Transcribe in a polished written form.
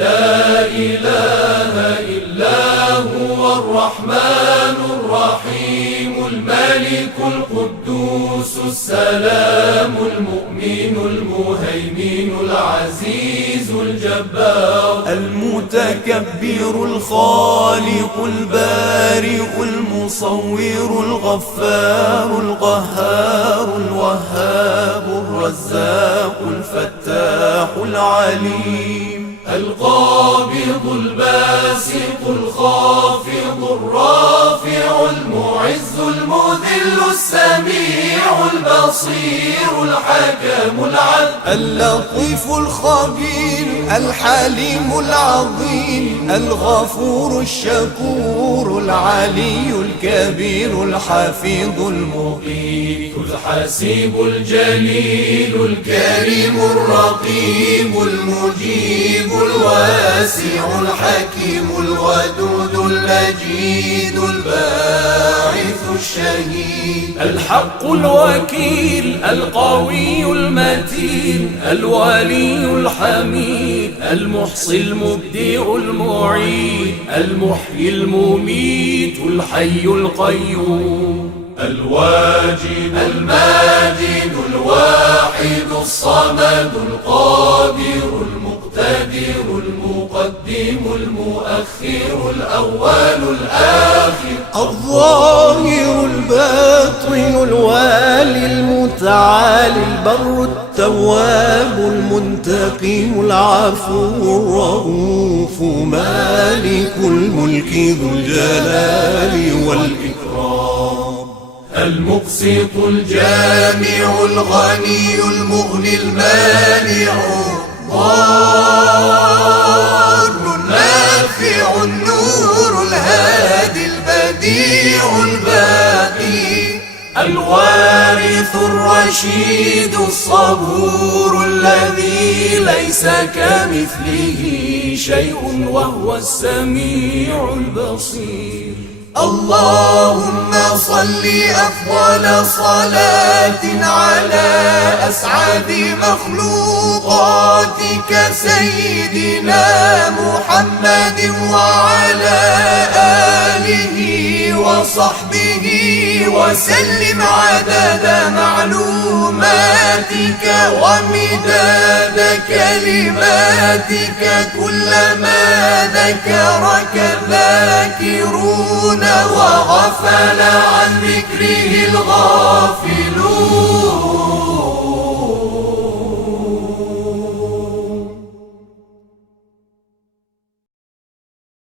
لا إله إلا هو الرحمن الرحيم الملك القدوس السلام المؤمن المهيمن العزيز الجبار المتكبر الخالق البارئ المصور الغفار القهار الوهاب الرزاق الفتاح العليم القابض الباسط الخافض الرافع المعز المذل السميع البصير الحكم العدل اللطيف الخبير الحليم العظيم الغفور الشكور العلي الكبير الحفيظ المقيت الحسيب الجليل الكريم الرقيب المجيب الواسع الحكيم الودود المجيد الباعث الشهيد الحق الوكيل القوي المتين الولي الحميد المحصي المبدئ المعيد المحيي المميت الحي القيوم الواجد الماجد الواحد الصمد القادر المقتدر المقدم المؤخر الأول الآخر الظاهر الباطن الوالي المتعالي البر التواب المنتقم العفو الرؤوف مالك الملك ذو الجلال والإكرام المقسط الجامع الغني المغني المانع ضار النافع النور الهادي البديع الباقي الوارث الرشيد الصبور الذي ليس كمثله شيء وهو السميع البصير اللهم صل أفضل صلاة على أسعد مخلوقاتك سيدنا محمد وعلى آله وصحبه وسلم عدد معلوماتك ومداد كلماتك كلما ذكرك الذاكرون وغفل عن ذكره الغافلون